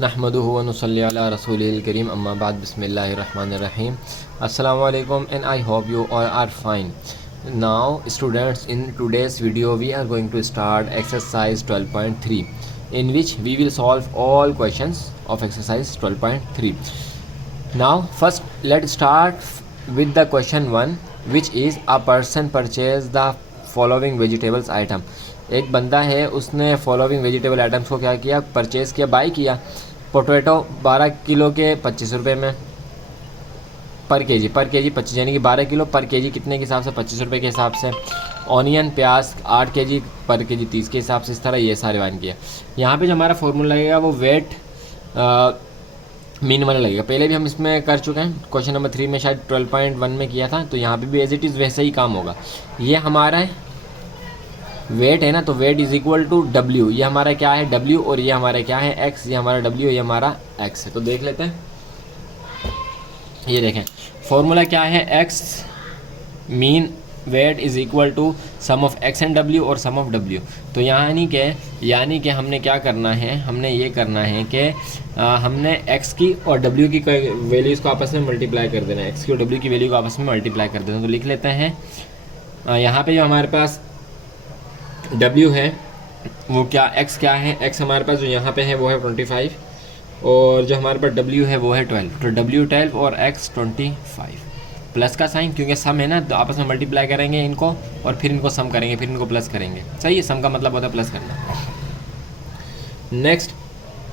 नहमदुहु व नुसल्ली अला रसूलिल करीम अम्मा बाद बिस्मिल्लाहिर रहमानिर रहीम। अस्सलामु अलैकुम and I hope you all are fine. Now students, in today's video we are going to start exercise 12.3 in which we will solve all questions of exercise 12.3. Now first let's start with the question 1, which is a person purchased the following vegetables item. एक बंदा है, उसने following vegetable items को क्या किया, purchase किया, by किया। Potato 12 kilo के 25 रुपये में पर केजी 25, यानी कि 12 किलो पर केजी कितने के हिसाब से, 25 रुपये के हिसाब से। ऑनियन प्याज 8 केजी पर केजी 30 के हिसाब से। इस तरह ये सारे वन किया। यहाँ पे जो हमारा फॉर्मूला लगेगा वो वेट मीन वाला लगेगा। पहले भी हम इसमें कर चुके हैं, क्वेश्चन नंबर 3 में शायद 12.1 में किया था, तो यहाँ पे भी एज इट इज़ वैसे ही काम होगा। ये हमारा है वेट है ना, तो weight is equal to W. ये हमारा क्या है, डब्ल्यू, और ये हमारा क्या है, एक्स। ये हमारा डब्ल्यू, ये हमारा एक्स है। तो देख लेते हैं, ये देखें फॉर्मूला क्या है, X mean weight is equal to sum of X and W और सम ऑफ डब्ल्यू। तो यानी कि हमने क्या करना है, हमने ये करना है कि हमने एक्स की और डब्ल्यू की वैल्यूज़ को आपस में मल्टीप्लाई कर देना है। एक्स की और डब्ल्यू की वैल्यू को आपस में मल्टीप्लाई कर देना है। तो लिख लेते हैं, यहाँ पे जो हमारे पास W है वो क्या, X क्या है, X हमारे पास जो यहाँ पे है वो है 25, और जो हमारे पास W है वो है 12। तो W 12 और X 25। प्लस का साइन, क्योंकि सम है ना, तो आपस में मल्टीप्लाई करेंगे इनको और फिर इनको सम करेंगे, फिर इनको प्लस करेंगे। सही है, सम का मतलब होता है प्लस करना। नेक्स्ट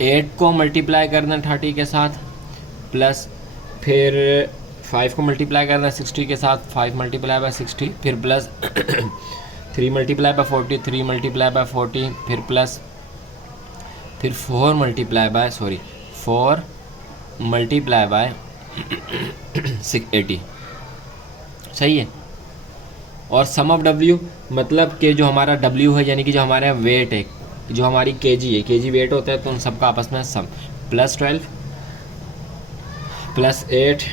8 को मल्टीप्लाई करना 30 के साथ, प्लस फिर 5 को मल्टीप्लाई करना 60 के साथ, 5 मल्टीप्लाई बाय 60, फिर plus 3 multiply by 40, 3 multiply by 40, फिर प्लस, फिर 4 मल्टीप्लाई बाय 80। सही है। और सम ऑफ डब्ल्यू मतलब कि जो हमारा डब्ल्यू है, यानी कि जो हमारा वेट है, जो हमारी केजी है, केजी वेट होता है, तो उन सबका आपस में सम, प्लस 12 प्लस 8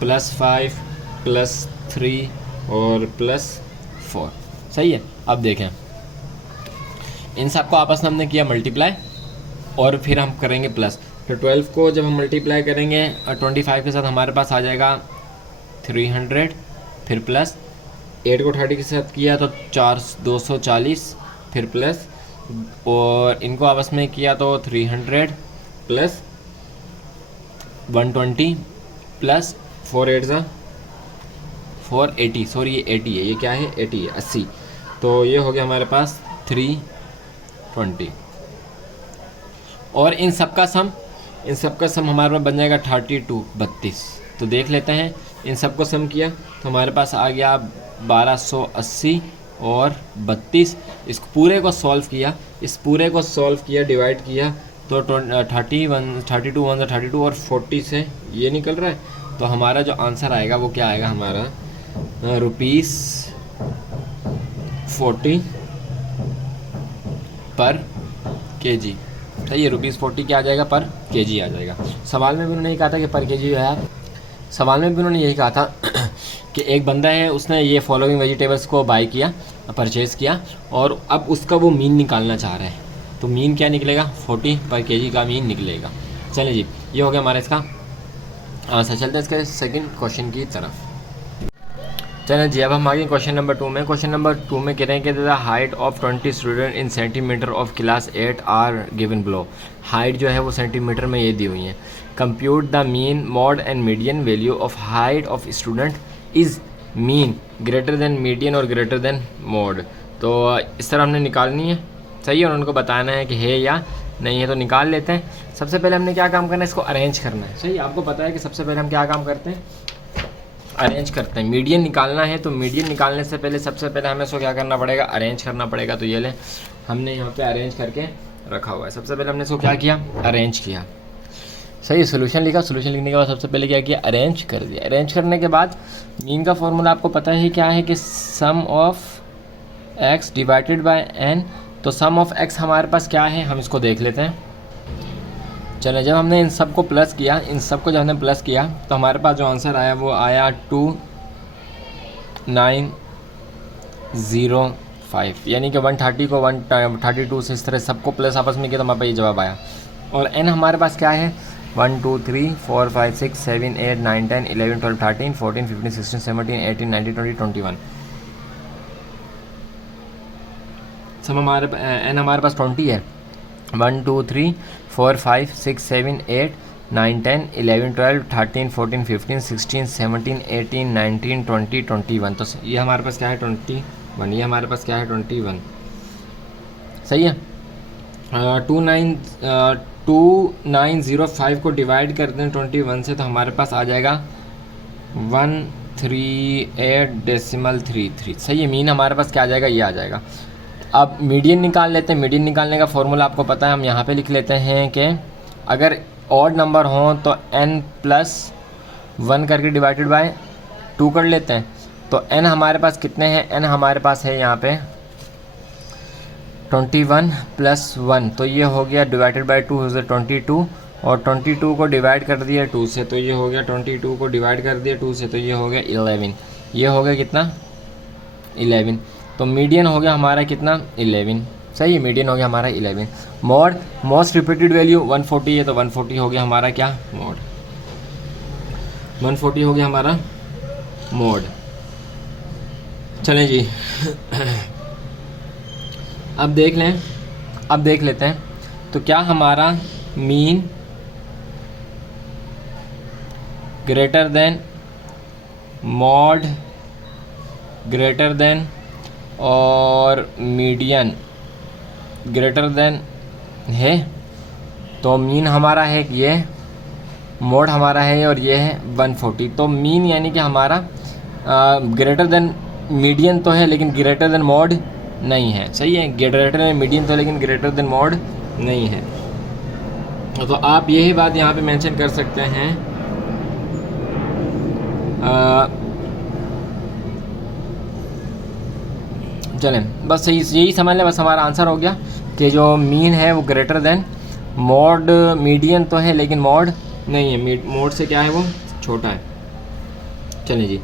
प्लस 5 प्लस 3 और प्लस 4। सही है। अब देखें, इन सब को आपस में हमने किया मल्टीप्लाई और फिर हम करेंगे प्लस। तो 12 को जब हम मल्टीप्लाई करेंगे 25 के साथ, हमारे पास आ जाएगा 300, फिर प्लस 8 को 30 के साथ किया तो 240, फिर प्लस, और इनको आपस में किया तो 300 प्लस 120 प्लस 480, सॉरी ये 80 है, ये क्या है, 80 है, 80। तो ये हो गया हमारे पास 320, और इन सब का सम हमारे पास बन जाएगा 32। तो देख लेते हैं, इन सब को सम किया तो हमारे पास आ गया 1280 और 32। इस पूरे को सॉल्व किया, डिवाइड किया तो 32 और 40 से ये निकल रहा है। तो हमारा जो आंसर आएगा वो क्या आएगा, हमारा ₹40 पर केजी। सही है, ₹40 क्या आ जाएगा, पर केजी आ जाएगा। सवाल में भी उन्होंने यही कहा था कि पर केजी है। सवाल में भी उन्होंने यही कहा था कि एक बंदा है, उसने ये फॉलोइंग वेजिटेबल्स को बाई किया, परचेज़ किया, और अब उसका वो मीन निकालना चाह रहा है। तो मीन क्या निकलेगा, 40 पर केजी का मीन निकलेगा। चलिए जी, ये हो गया हमारा इसका आंसर। चलते हैं इसके सेकंड क्वेश्चन की तरफ। चलें जी, अब हम आगे क्वेश्चन नंबर 2 में। क्वेश्चन नंबर 2 में कह रहे हैं कि the height of 20 student in centimeter of class 8 are given below. Height जो है वो सेंटीमीटर में ये दी हुई है। Compute the mean, mode and median value of height of student is mean greater than median और ग्रेटर देन मॉड। तो इस तरह हमने निकालनी है। सही है, और उनको बताना है कि है या नहीं है। तो निकाल लेते हैं। सबसे पहले हमने क्या काम करना है, इसको अरेंज करना है। सही, आपको पता है कि सबसे पहले हम क्या काम करते हैं, अरेंज करते हैं। मीडियन निकालना है, तो मीडियन निकालने से पहले सबसे पहले हमें इसको क्या करना पड़ेगा, अरेंज करना पड़ेगा। तो ये लें, हमने यहाँ पे अरेंज करके रखा हुआ है। सबसे पहले हमने इसको क्या किया, अरेंज किया। सही, सोल्यूशन लिखा, सोल्यूशन लिखने के बाद सबसे पहले क्या किया, अरेंज कर दिया। अरेंज करने के बाद मीन का फॉर्मूला आपको पता है क्या है, कि sum of x divided by n. तो सम ऑफ एक्स हमारे पास क्या है, हम इसको देख लेते हैं। चलो, जब हमने इन सब को प्लस किया, तो हमारे पास जो आंसर आया वो आया 2905, यानी कि 130 को 132 से इस तरह सबको प्लस आपस में किया तो हमारे पास ये जवाब आया और n हमारे पास क्या है 1 2 3 4 5 6 7 8 9 10 11 12 13 14 15 16 17 18 19 20 21 सब हमारे n हमारे पास 20 है 1 2 3 4 5 6 7 8 9 10 11 12 13 14 15 16 17 18 19 20 21 तो ये हमारे पास क्या है 21 ये हमारे पास क्या है 21 सही है। 2905 को डिवाइड कर दें 21 से तो हमारे पास आ जाएगा 138.33 सही है। मीन हमारे पास क्या आ जाएगा ये आ जाएगा। अब मीडियन निकाल लेते हैं। मीडियन निकालने का फॉर्मूला आपको पता है, हम यहाँ पे लिख लेते हैं कि अगर ऑड नंबर हों तो n+1 करके डिवाइडेड बाय 2 कर लेते हैं। तो n हमारे पास कितने हैं, n हमारे पास है यहाँ पे 21 + 1 तो ये हो गया डिवाइडेड बाय 2 है 22 और 22 को डिवाइड कर दिया 2 से तो ये हो गया 22 को डिवाइड कर दिया 2 से तो ये हो गया 11। ये हो गया कितना 11। तो मीडियन हो गया हमारा कितना 11 सही है। मीडियन हो गया हमारा 11। मॉड मोस्ट रिपीटेड वैल्यू 140 है तो 140 हो गया हमारा क्या मॉड 140 हो गया हमारा मॉड। चलें जी अब देख लेते हैं तो क्या हमारा mean greater than mod greater than और मीडियन ग्रेटर देन है। तो मीन हमारा है ये, मॉड हमारा है और ये है 140। तो मीन यानी कि हमारा ग्रेटर देन मीडियन तो है लेकिन ग्रेटर देन मॉड नहीं है सही है। ग्रेटर देन मीडियन तो लेकिन ग्रेटर देन मॉड नहीं है। तो आप यही बात यहाँ पे मेंशन कर सकते हैं चलें बस यही समझ लें। बस हमारा आंसर हो गया कि जो मीन है वो ग्रेटर देन मॉड मीडियन तो है लेकिन मॉड नहीं है, मॉड से क्या है वो छोटा है। चलिए जी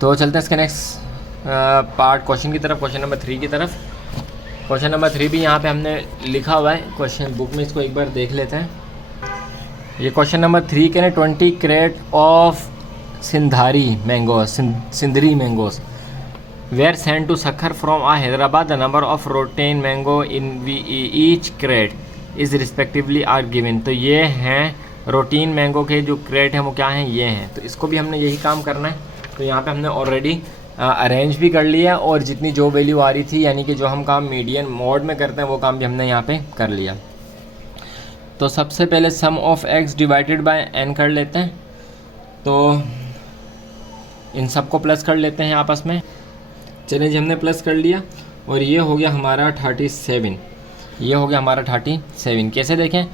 तो चलते हैं इसके नेक्स्ट पार्ट क्वेश्चन की तरफ, क्वेश्चन नंबर 3 की तरफ। क्वेश्चन नंबर 3 भी यहाँ पे हमने लिखा हुआ है क्वेश्चन बुक में, इसको एक बार देख लेते हैं। ये क्वेश्चन नंबर 3 के ना 20 crate of Sindhri mangoes Sindhri mangoes were send to Sukkur from Hyderabad. The number of rotten mango in each crate is respectively are given. तो ये हैं रोटीन मैंगो के जो क्रेट हैं वो क्या हैं ये हैं। तो इसको भी हमने यही काम करना है। तो यहाँ पे हमने ऑलरेडी अरेंज भी कर लिया और जितनी जो वैल्यू आ रही थी यानी कि जो हम काम मीडियन मोड में करते हैं वो काम भी हमने यहाँ पे कर लिया। तो सबसे पहले sum of x divided by n कर लेते हैं। तो इन सबको प्लस कर लेते हैं आपस में। चलिए जी हमने प्लस कर लिया और ये हो गया हमारा 37। ये हो गया हमारा 37। कैसे देखें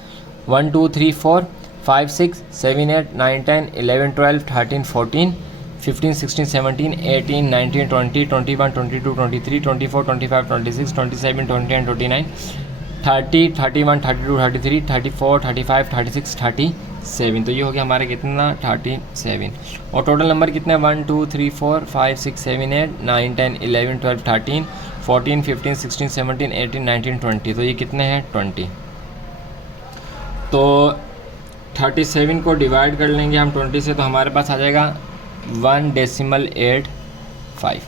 1 2 3 4 5 6 7 8 9 10 11 12 13 14 15 16 17 18 19 20 21 22 23 24 25 26 27 28 29 30 31 32 33 34 35 36 37। तो ये हो गया हमारे कितना 37। और टोटल नंबर कितने 1 2 3 4 5 6 7 8 9 10 11 12 13 14 15 16 17 18 19 20। तो ये कितने हैं 20। तो 37 को डिवाइड कर लेंगे हम 20 से तो हमारे पास आ जाएगा 1.85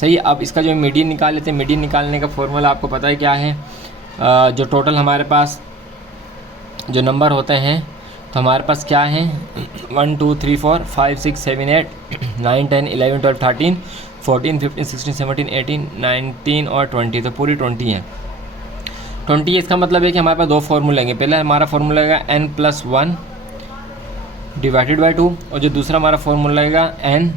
सही है। अब इसका जो मीडियन निकाल लेते हैं। मीडियन निकालने का फॉर्मूला आपको पता है क्या है। जो टोटल हमारे पास जो नंबर होते हैं तो हमारे पास क्या है 1 2 3 4 5 6 7 8 9 10 11 12 13 14 15 16 17 18 19 और 20। तो पूरी 20 है। 20 इसका मतलब है कि हमारे पास दो फार्मूले लेंगे। पहले हमारा फार्मूला लगेगा n+1 डिवाइडेड बाय 2 और जो दूसरा हमारा फार्मूला लगेगा n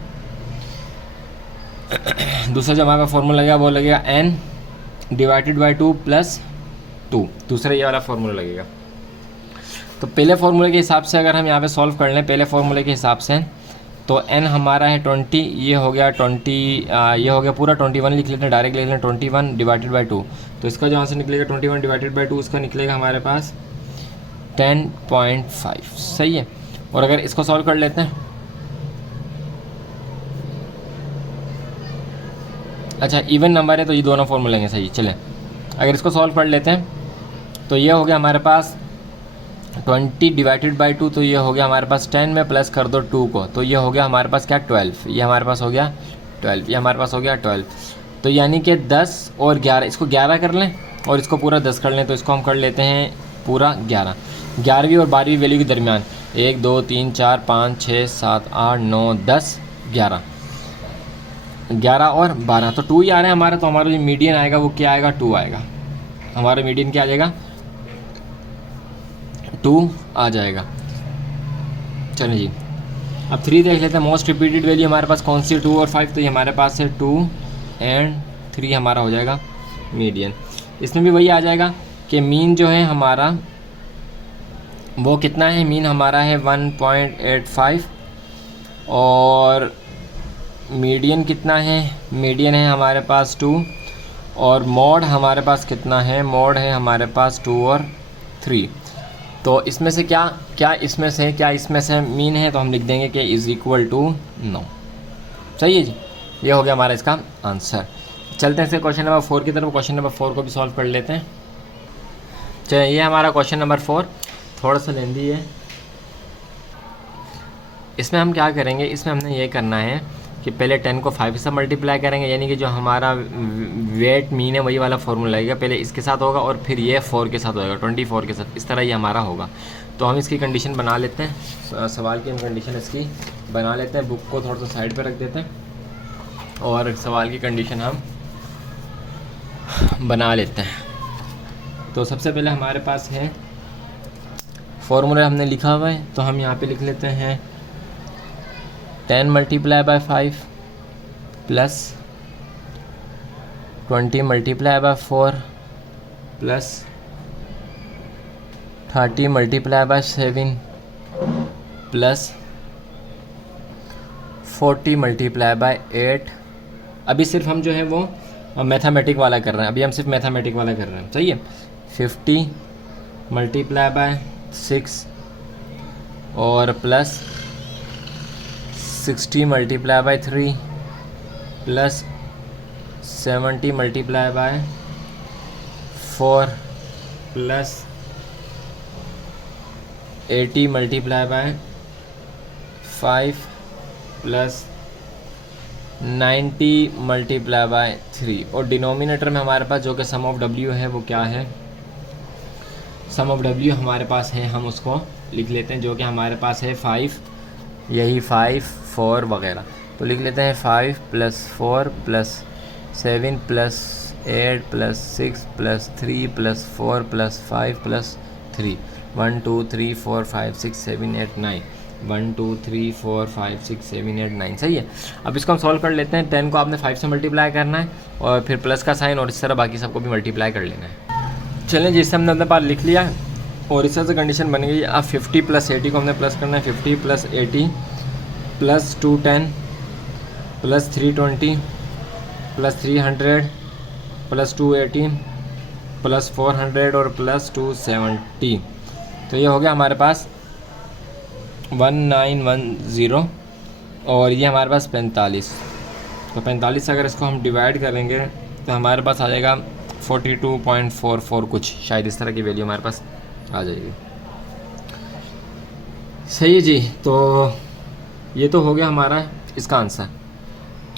दूसरा जो हमारा फार्मूला लगेगा वो लगेगा n डिवाइडेड बाय 2 + 2। दूसरा ये वाला फार्मूला लगेगा। तो पहले फार्मूले के हिसाब से अगर हम यहाँ पे सॉल्व कर लें पहले फार्मूले के हिसाब से तो n हमारा है 20। ये हो गया 20 ये हो गया पूरा 21 लिख लेते हैं डायरेक्ट लिख लेते हैं 21 डिवाइडेड बाय 2। तो इसका जो आंसर निकलेगा 21 डिवाइडेड बाय 2 इसका निकलेगा हमारे पास 10.5 सही है। और अगर इसको सॉल्व कर लेते हैं अच्छा इवन नंबर है तो ये दोनों फॉर्मूले लेंगे सही। चलें अगर इसको सॉल्व कर लेते हैं तो ये हो गया हमारे पास 20 डिवाइडेड बाई 2, तो ये हो गया हमारे पास 10 में प्लस कर दो 2 को, तो ये हो गया हमारे पास क्या 12, ये हमारे पास हो गया 12, ये हमारे पास हो गया 12। तो यानी कि 10 और 11, इसको 11 कर लें और इसको पूरा 10 कर लें, तो इसको हम कर लेते हैं पूरा 11। 11वीं और 12वीं वैल्यू के दरमियान 1 2 3 4 5 6 7 8 9 10 11, 11 और 12, तो 2 ही आ रहा है हमारा। तो हमारा जो मीडियन आएगा वो क्या आएगा, 2 आएगा। हमारा मीडियन क्या आ जाएगा, 2 आ जाएगा। चलिए जी, अब 3 देख लेते हैं। मोस्ट रिपीटेड वैल्यू हमारे पास कौन सी है, 2 और 5, तो ये हमारे पास है 2 एंड 3 हमारा हो जाएगा मीडियन। इसमें भी वही आ जाएगा कि मीन जो है हमारा वो कितना है, मीन हमारा है 1.85 और मीडियन कितना है, मीडियन है हमारे पास 2 और मोड हमारे पास कितना है, मोड है हमारे पास 2 और 3। तो इसमें से क्या इसमें से मीन है, तो हम लिख देंगे कि इज़ इक्वल टू 9। सही है जी, ये हो गया हमारा इसका आंसर। चलते हैं इसके क्वेश्चन नंबर 4 की तरफ। क्वेश्चन नंबर 4 को भी सॉल्व कर लेते हैं। चलिए, ये हमारा क्वेश्चन नंबर 4 थोड़ा सा लेंदी है। इसमें हम क्या करेंगे, इसमें हमने ये करना है कि पहले 10 को 5 से मल्टीप्लाई करेंगे, यानी कि जो हमारा वेट मीन है वही वाला फॉर्मूला लगेगा। पहले इसके साथ होगा और फिर ये 4 के साथ होगा, 24 के साथ, इस तरह ये हमारा होगा। तो हम इसकी कंडीशन बना लेते हैं, सवाल की हम कंडीशन इसकी बना लेते हैं। बुक को थोड़ा सा साइड पे रख देते हैं और सवाल की कंडीशन हम बना लेते हैं। तो सबसे पहले हमारे पास है फॉर्मूला हमने लिखा हुआ है, तो हम यहाँ पे लिख लेते हैं 10 multiply by 5 plus 20 multiply by 4 plus 30 multiply by 7 plus 40 multiply by 8। अभी सिर्फ हम जो है वो मैथमेटिक वाला कर रहे हैं, अभी हम सिर्फ मैथमेटिक वाला कर रहे हैं। सही है। 50 मल्टीप्लाई बाय 6 और plus 60 multiply by 3 plus 70 multiply by 4 plus 80 multiply by 5 plus 90 multiply by 3। और डिनोमिनेटर में हमारे पास जो कि सम ऑफ डब्ल्यू है वो क्या है, सम ऑफ डब्ल्यू हमारे पास है, हम उसको लिख लेते हैं, जो कि हमारे पास है 5, यही 5 4 वगैरह। तो लिख लेते हैं 5 plus 4 plus 7 plus 8 plus 6 plus 3 plus 4 plus 5 plus 3। 1 2 3 4 5 6 7 8 9, 1 2 3 4 5 6 7 8 9। सही है। अब इसको हम सॉल्व कर लेते हैं। 10 को आपने 5 से मल्टीप्लाई करना है और फिर प्लस का साइन, और इस तरह बाकी सबको भी मल्टीप्लाई कर लेना है। चलें, जिससे हमने अपने पास लिख लिया है और इस तरह से कंडीशन बन गई। अब 50 प्लस 80 को हमने प्लस करना है। 50 plus 80 plus 210 plus 320 plus 300 plus 280 plus 400 और प्लस 270। तो ये हो गया हमारे पास 1910 और ये हमारे पास 45। तो 45 से अगर इसको हम डिवाइड करेंगे तो हमारे पास आ जाएगा 42.44 कुछ, शायद इस तरह की वैल्यू हमारे पास आ जाएगी। सही है जी। तो ये तो हो गया हमारा इसका आंसर,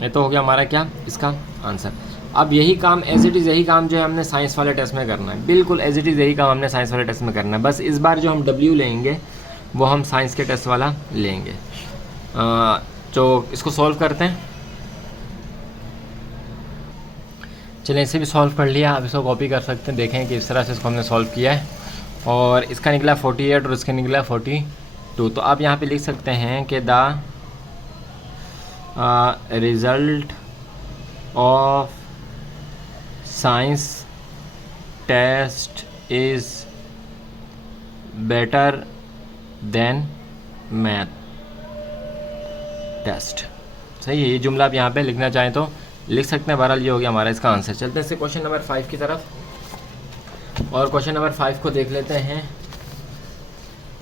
ये तो हो गया हमारा क्या, इसका आंसर। अब यही काम एज इट इज़, यही काम जो है हमने साइंस वाले टेस्ट में करना है, बिल्कुल एज इट इज़ यही काम हमने साइंस वाले टेस्ट में करना है। बस इस बार जो हम W लेंगे वो हम साइंस के टेस्ट वाला लेंगे। तो इसको सॉल्व करते हैं। चलिए, इसे भी सॉल्व कर लिया। अब इसको कॉपी कर सकते हैं, देखें कि इस तरह से इसको हमने सॉल्व किया है। और इसका निकला 48 और इसका निकला 42। तो आप यहाँ पे लिख सकते हैं कि the result of science test is better than math test. सही है। ये जुमला आप यहाँ पे लिखना चाहें तो लिख सकते हैं। बहरहाल ये हो गया हमारा इसका आंसर। चलते हैं इससे क्वेश्चन नंबर 5 की तरफ और क्वेश्चन नंबर 5 को देख लेते हैं।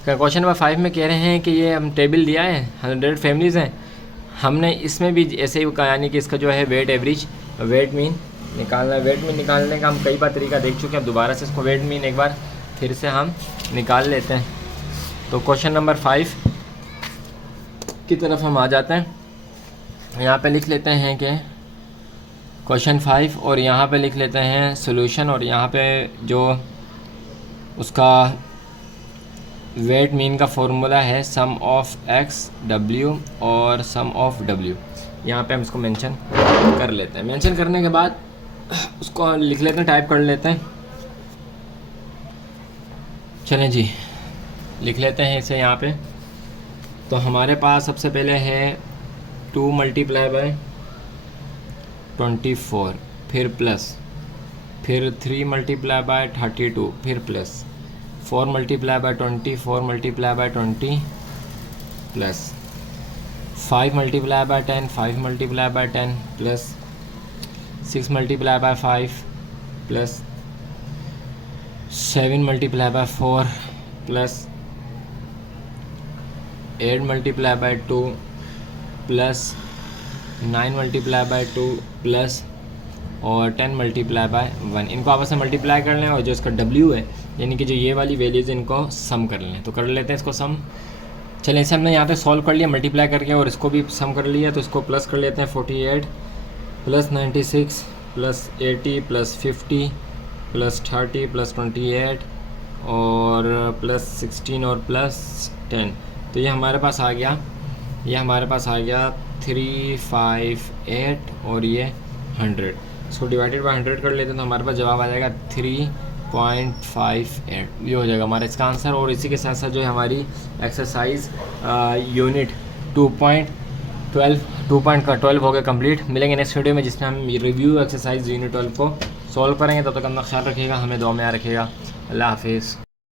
क्वेश्चन नंबर 5 में कह रहे हैं कि ये हम टेबल दिया है, 100 फैमिलीज़ हैं। हमने इसमें भी ऐसे ही कहा, यानी कि इसका जो है वेट एवरेज, वेट मीन निकालना है। वेट मीन निकालने का हम कई बार तरीका देख चुके हैं, दोबारा से इसको वेट मीन एक बार फिर से हम निकाल लेते हैं। तो क्वेश्चन नंबर 5 की तरफ हम आ जाते हैं। यहाँ पे लिख लेते हैं कि क्वेश्चन 5 और यहाँ पे लिख लेते हैं सॉल्यूशन, और यहाँ पे जो उसका वेट मीन का फॉर्मूला है सम ऑफ एक्स डब्ल्यू और सम ऑफ डब्ल्यू, यहाँ पे हम इसको मेंशन कर लेते हैं। मेंशन करने के बाद उसको लिख लेते हैं, टाइप कर लेते हैं। चलें जी, लिख लेते हैं इसे यहाँ पे। तो हमारे पास सबसे पहले है 2 × 24, फिर प्लस, फिर 3 × 32, फिर plus, 4 × 20, 4 × 20 plus, 5 × 10, 5 × 10 plus, 6 × 5 plus, 7 × 4 plus, 8 × 2 plus, 9 × 2 plus और 10 × 1। इनको आपस में मल्टीप्लाई कर लें और जो इसका W है यानी कि जो ये वाली वैल्यूज़ इनको सम कर लें। तो कर लेते हैं इसको सम। चलें, इसे हमने यहाँ पे सॉल्व कर लिया मल्टीप्लाई करके और इसको भी सम कर लिया, तो इसको प्लस कर लेते हैं। 48 plus 96 plus 80 plus 50 plus 30 plus 28 और प्लस 16 और प्लस 10। तो ये हमारे पास आ गया, 358 और ये 100। इसको डिवाइडेड बाय 100 कर लेते हैं तो हमारे पास जवाब आ जाएगा 3.58 ये हो जाएगा हमारा इसका आंसर। और इसी के साथ साथ जो है हमारी एक्सरसाइज यूनिट 2.12 हो गया कंप्लीट। मिलेंगे नेक्स्ट वीडियो में जिसमें हम रिव्यू एक्सरसाइज यूनिट 12 को सॉल्व करेंगे। तब तक अपना ख्याल रखिएगा, हमें दुआ में याद रखिएगा। अल्लाह हाफिज़।